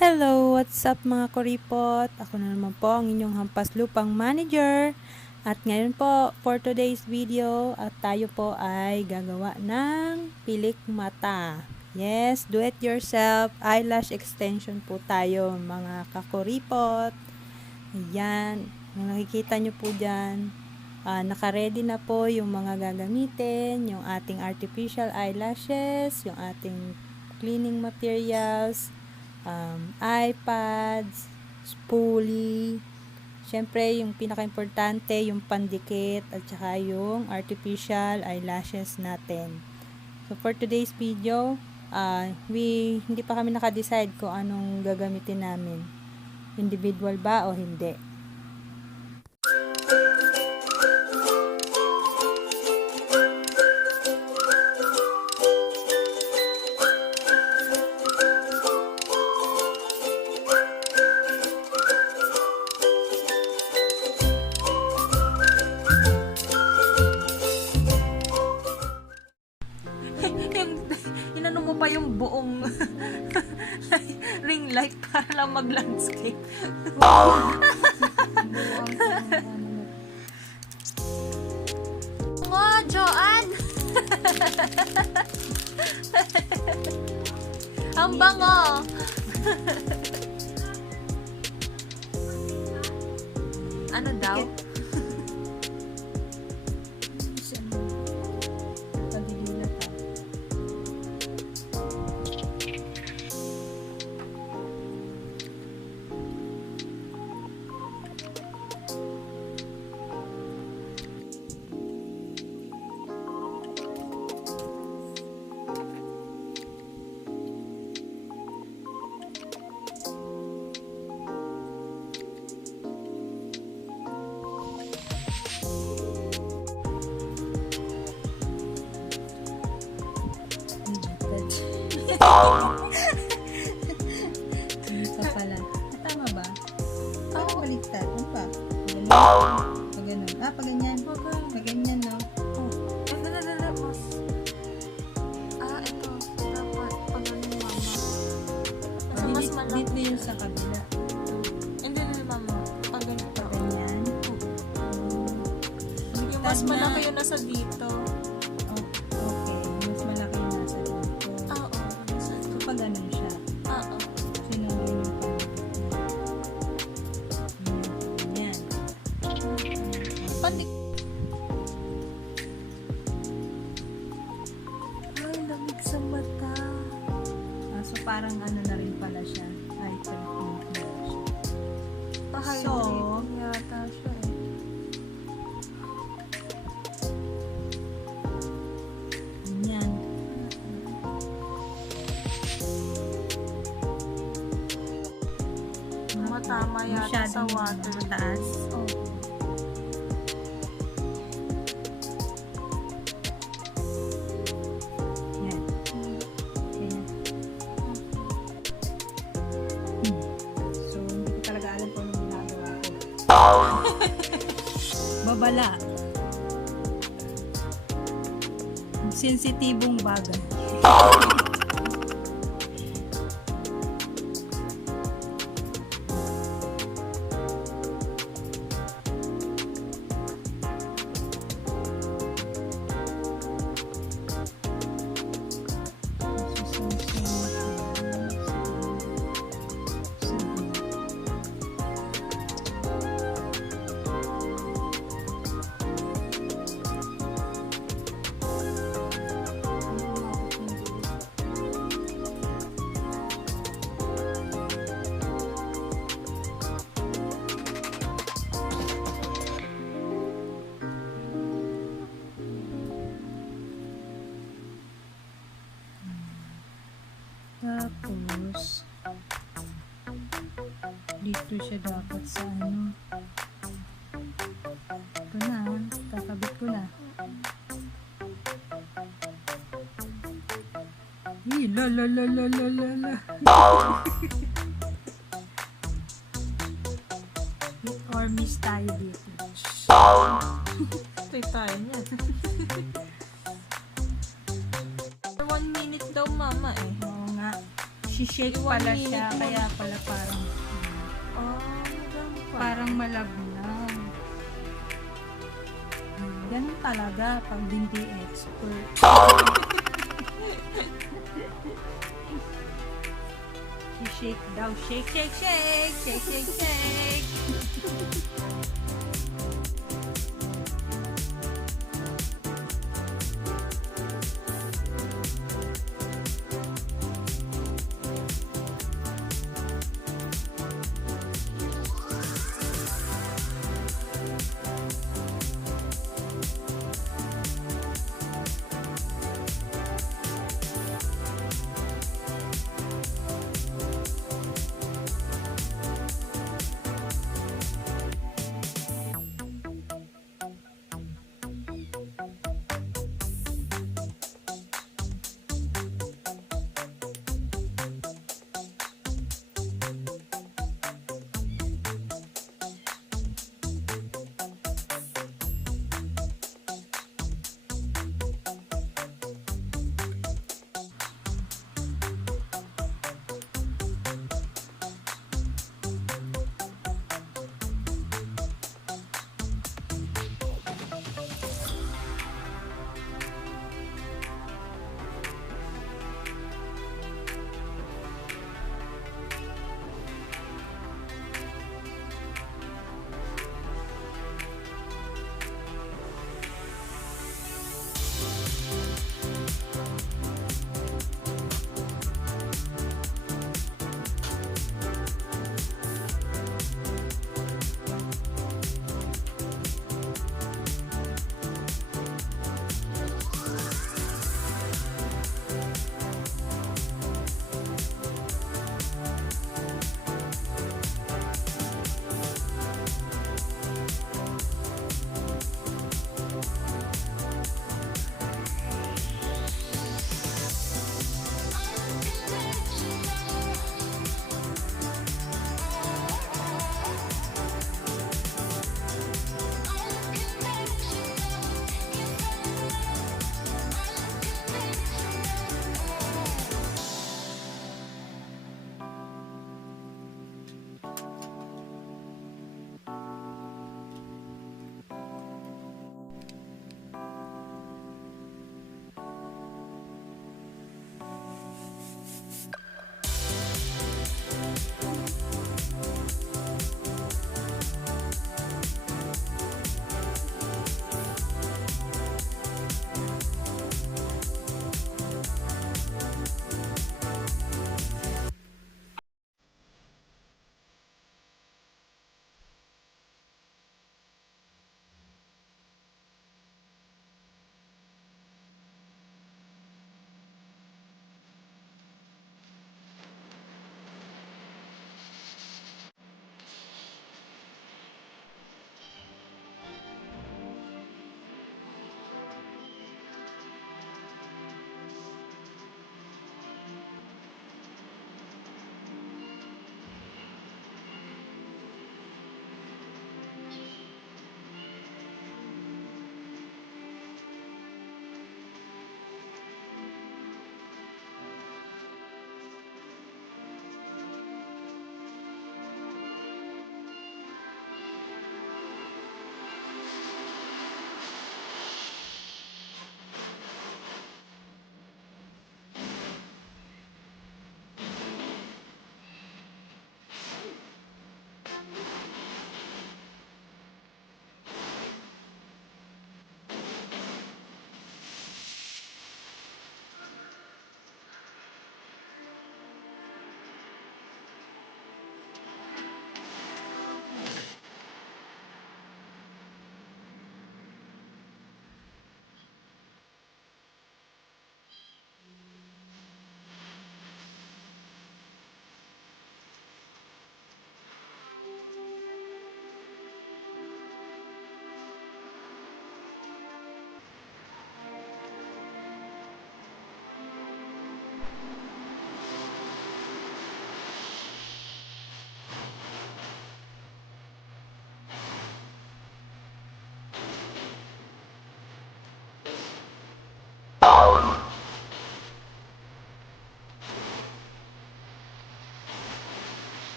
Hello! What's up mga kuripot? Ako na naman po ang inyong hampas lupang manager. At ngayon po, for today's video, at tayo po ay gagawa ng pilik mata. Yes, do it yourself. Eyelash extension po tayo mga kakuripot. Ayan, kung nakikita nyo po dyan, naka-ready na po yung mga gagamitin, yung ating artificial eyelashes, yung ating cleaning materials, iPads, spoolie, syempre yung pinaka-importante yung pandikit at saka yung artificial eyelashes natin. So for today's video, hindi pa kami naka-decide kung anong gagamitin namin, individual ba o hindi. Inano mo pa yung buong ring light para lang mag-landscape. Ngo, Joanne! Ang bango! Ano daw? Ito pala. Tama ba? Parang baliktad. Ano pa? Pag ganun. Pag ganyan. Pag ganyan, no? Ito. Dapat pag ano yung mama. Kasi mas malaki. Dito yung sa kabila. Hindi na mama. Pag ganito. Ganyan. Yung mas malaki yung nasa dito. Okay. Mas malaki yung nasa dito. Oo. So, pag ganun siya. Oo. Sinunod yung ganyan. Pati. Ay, lamig sa mata. So, parang ano na rin pala siya. Eye treatment na siya. Pa-hydrating yata siya eh. Ganyan. Matama yata sa water. Mataas. Oo. Yan. Ganyan. So, hindi ko talaga alam kung anong ginagawa ko. Babala. Sensitibong bagay. Tapos, dito siya dapat sa ano. Ito na, kakabit ko na. La la la la la la la. Hit or miss tayo dito. Tay tayo niyan. 1 minute daw mama eh. Oo nga. shake One pala minute siya, mo. kaya pala parang malabnaw. Ganun talaga pag hindi expert. Shake daw. Shake, shake, shake. Shake, shake, shake.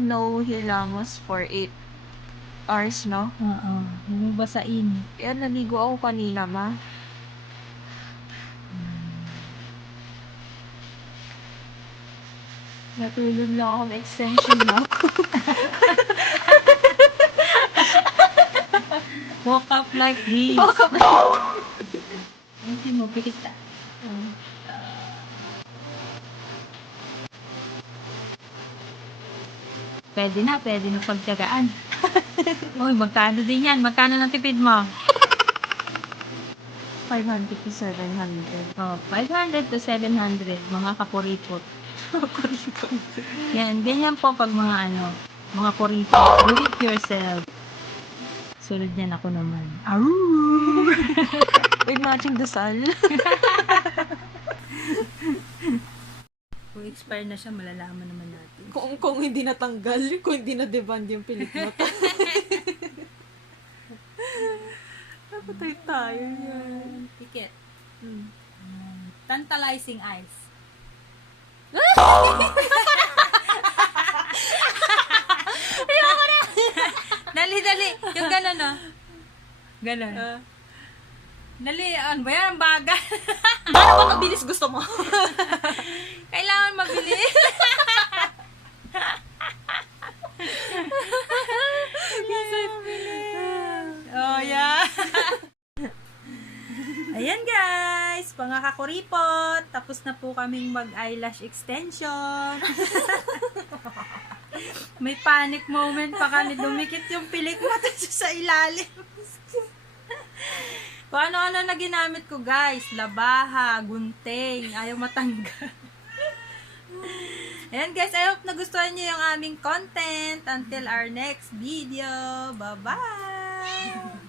No hilamos for 8 hours, no? Oo, bumabasain. Kaya naligo ako kanina, ma. Natulog lang ako ng extension na. Woke up like this. Hindi mo, pikit ka. Pwede na pagtyagaan. Uy, magkano din yan? Magkano ng tipid mo? 500 to 700. Oh, 500 to 700, mga kakuripot. Yan, ganyan po pag mga mga kuripot. Do it yourself. Sunod yan ako naman. Aroo! With matching dasal. Kung expire na siya, malalaman naman natin. kung hindi natanggal, kung hindi na-deband yung pilik na to. Napatay tayo yan. Ticket. Hmm. Tantalizing eyes. Dali. Yung gano'n, no? Gano'n. Dali, ano ba yan? Ang bagal. Paano ba mabilis gusto mo? Kailangan mabilis. Oh, yeah. Ayan guys, mga kakuripot, tapos na po kaming mag-eyelash extension. May panic moment pa kami, dumikit yung pilik mata sa ilalim. Kung ano-ano na ginamit ko guys, labaha, gunting, ayaw matanggal. Ayan guys, I hope nagustuhan nyo yung aming content. Until our next video, bye-bye!